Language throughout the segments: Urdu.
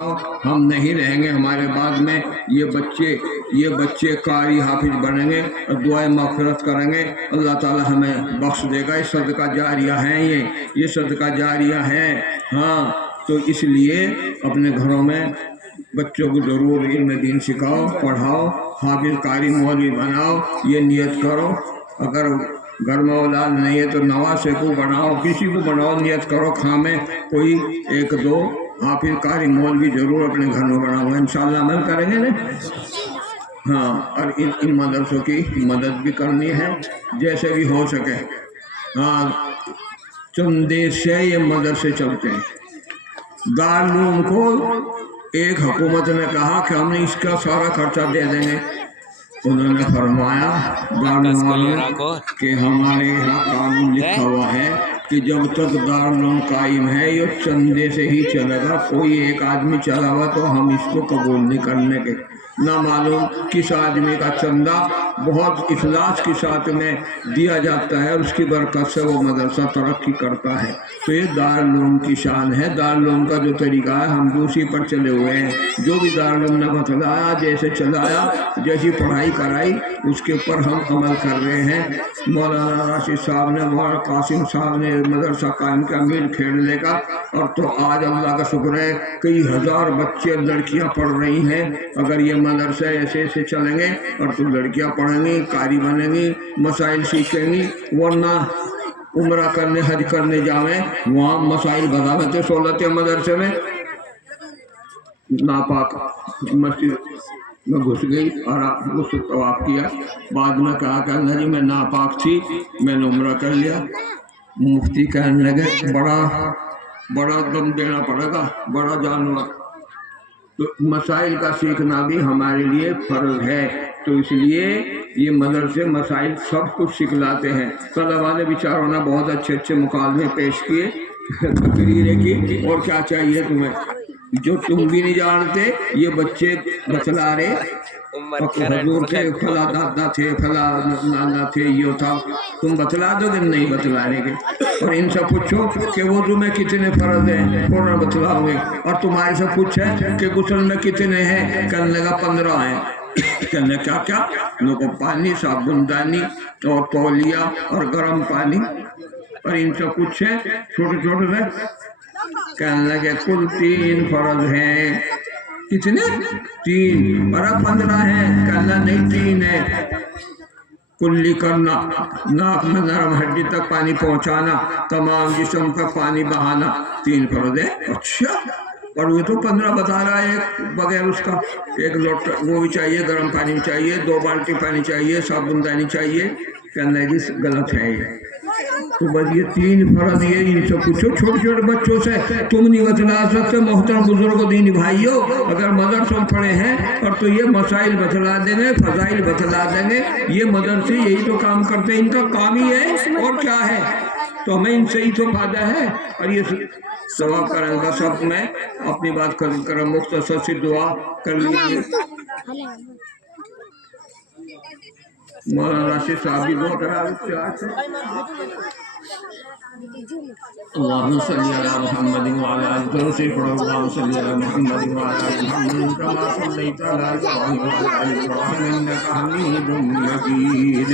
ہم نہیں رہیں گے ہمارے بعد میں یہ بچے قاری حافظ بنیں گے اور دعائیں مغفرت کریں گے، اللہ تعالی ہمیں بخش دے گا۔ یہ صدقہ جاریہ ہے، یہ صدقہ جاریہ ہے۔ ہاں، تو اس لیے اپنے گھروں میں بچوں کو ضرور علم دین سکھاؤ، پڑھاؤ، حافظ قاری مولوی بناؤ، یہ نیت کرو۔ اگر گھر میں اولاد نہیں ہے تو نواسے کو بناؤ، کسی کو بناؤ، نیت کرو خامے کوئی ایک دو حافظ قاری مولوی ضرور اپنے گھر میں بناؤ، انشاءاللہ عمل کریں گے نا۔ ہاں، اور ان مدرسوں کی مدد بھی کرنی ہے جیسے بھی ہو سکے۔ ہاں، چندے سے یہ مدرسے چلتے ہیں۔ دارالعلوم کو ایک حکومت نے کہا کہ ہم نے اس کا سارا خرچہ دے دیں گے، انہوں نے فرمایا دارالعلوم والوں کہ ہمارے یہاں قانون لکھا ہوا ہے کہ جب تک دارالعلوم قائم ہے یہ چندے سے ہی چلے گا، کوئی ایک آدمی چلا ہوا تو ہم اس کو قبول نہیں کرنے کے۔ نہ معلوم کس آدمی کا چندہ بہت اخلاص کے ساتھ میں دیا جاتا ہے، اس کی برکت سے وہ مدرسہ ترقی کرتا ہے۔ تو یہ دارالعلوم کی شان ہے، دارالعلوم کا جو طریقہ ہے ہم بھی اسی پر چلے ہوئے ہیں۔ جو بھی دارالعلوم نے بتلایا، جیسے چلایا، جیسی پڑھائی کرائی، اس کے اوپر ہم عمل کر رہے ہیں۔ مولانا راشد صاحب نے، مولانا قاسم صاحب نے مدرسہ قائم کیا میر کھیڑنے کا، اور تو آج اللہ کا شکر ہے کئی ہزار بچے لڑکیاں پڑھ رہی ہیں۔ اگر یہ مدرسے ایسے ایسے چلیں گے اور تو لڑکیاں پڑھیں گی، قاری بنیں گی، مسائل سیکھیں گی، ورنہ عمرہ کرنے حج کرنے جاویں وہاں مسائل بغاوتیں سہولتیں مدرسے میں ناپاک مسجد میں گھس گئی اور اس طواف کیا، بعد میں کہا کہ اللہ جی میں ناپاک تھی، میں نے عمرہ کر لیا۔ مفتی کہنے لگے بڑا دم دینا پڑے گا، بڑا جانور۔ تو مسائل کا سیکھنا بھی ہمارے لیے فرض ہے، تو اس لیے یہ مدرسے مسائل سب کچھ سکھلاتے ہیں۔ طلباء نے بیچاروں نے بہت اچھے اچھے مکالمے پیش کیے، تقریریں کی، اور کیا چاہیے تمہیں؟ جو تم بھی نہیں جانتے یہ بچے بتلا رہے، حضور کے فلاں دادا تھے، فلاں نانا تھے، یہ تھا، تم بتلا دو گے؟ نہیں بتلانے کے۔ اور ان سے پوچھو کہ وضو میں کتنے فرض ہیں، فوراً بتلاؤ گے۔ اور تمہارے سے پوچھے کہ غسل میں کتنے ہیں، کہنے لگا 15 ہیں۔ کہنے کیا کیا؟ لوگوں پانی، صابن دانی اور تولیہ اور گرم پانی۔ اور ان سے پوچھے چھوٹے چھوٹے سے، کہنے لگے کل 3 فرض ہیں۔ کتنے؟ 3۔ اور 15 ہیں؟ کہنا نہیں 3 ہے۔ کلی کرنا، ناک میں نرم ہڈی تک پانی پہنچانا، تمام جسم کا پانی بہانا، 3 فرض ہے۔ اچھا، اور وہ تو 15 بتا رہا ہے، بغیر اس کا ایک لوٹا وہ بھی چاہیے، گرم پانی بھی چاہیے، 2 بالٹی پانی چاہیے، صابن دانی چاہیے۔ کہنا جی غلط ہے یہ، تو بس یہ 3 فرض یہ ان سے پوچھو چھوٹے چھوٹے بچوں سے، تم نہیں بتلا سکتے۔ محترم بزرگوں دینی بھائیوں، اگر مدرسوں پڑھے ہیں اور تو یہ مسائل بتلا دیں گے، فضائل بتلا دیں گے، یہ مدرسے یہی تو کام کرتے ہیں، ان کا کام ہی ہے، اور کیا ہے؟ تو ہمیں ان سے ہی تو فائدہ ہے۔ اور یہ ثواب کریں گا سب۔ میں اپنی بات کریں، مختصر سی دعا کر لیجیے۔ مولانا راشد صاحب بھی دعا کرا دیتے۔ اللهم صل على محمد وعلى آل محمد، اللهم صل على محمد وعلى آل محمد كما صليت على إبراهيم وعلى آل إبراهيم إنك حميد مجيد۔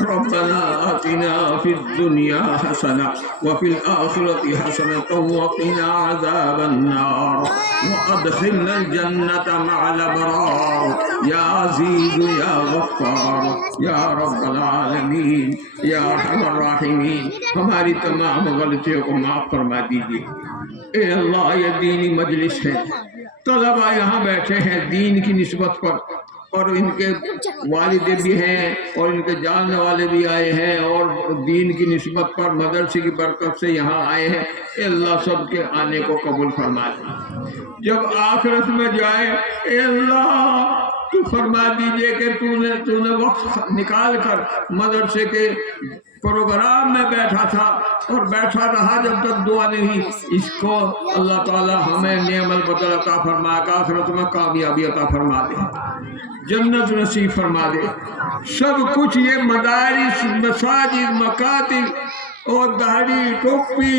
ربنا آتنا في الدنيا حسنة وفي الآخرة حسنة وقنا عذاب النار وأدخلنا الجنة مع الأبرار يا عزيز يا غفار يا رب العالمین یا ارحم الراحمین۔ ہماری تمام غلطیوں کو معاف فرما دیجیے۔ اے اللہ، یہ دینی مجلس ہے، طلباء یہاں بیٹھے ہیں دین کی نسبت پر، اور ان کے والد بھی ہیں اور ان کے جاننے والے بھی آئے ہیں، اور دین کی نسبت پر مدرسے کی برکت سے یہاں آئے ہیں۔ اے اللہ سب کے آنے کو قبول فرما دے۔ جب آخرت میں جائے اے اللہ تو فرما دیجئے کہ تو نے وقت نکال کر مدرسے کے پروگرام میں بیٹھا تھا اور بیٹھا رہا جب تک دعا نہیں، اس کو اللہ تعالی ہمیں نعم البدل عطا فرما کے آخرت میں کامیابی عطا فرما دے، جنت نصیب فرما دے۔ سب کچھ یہ مدارس، مساجد، مکاتب اور داڑھی ٹوپی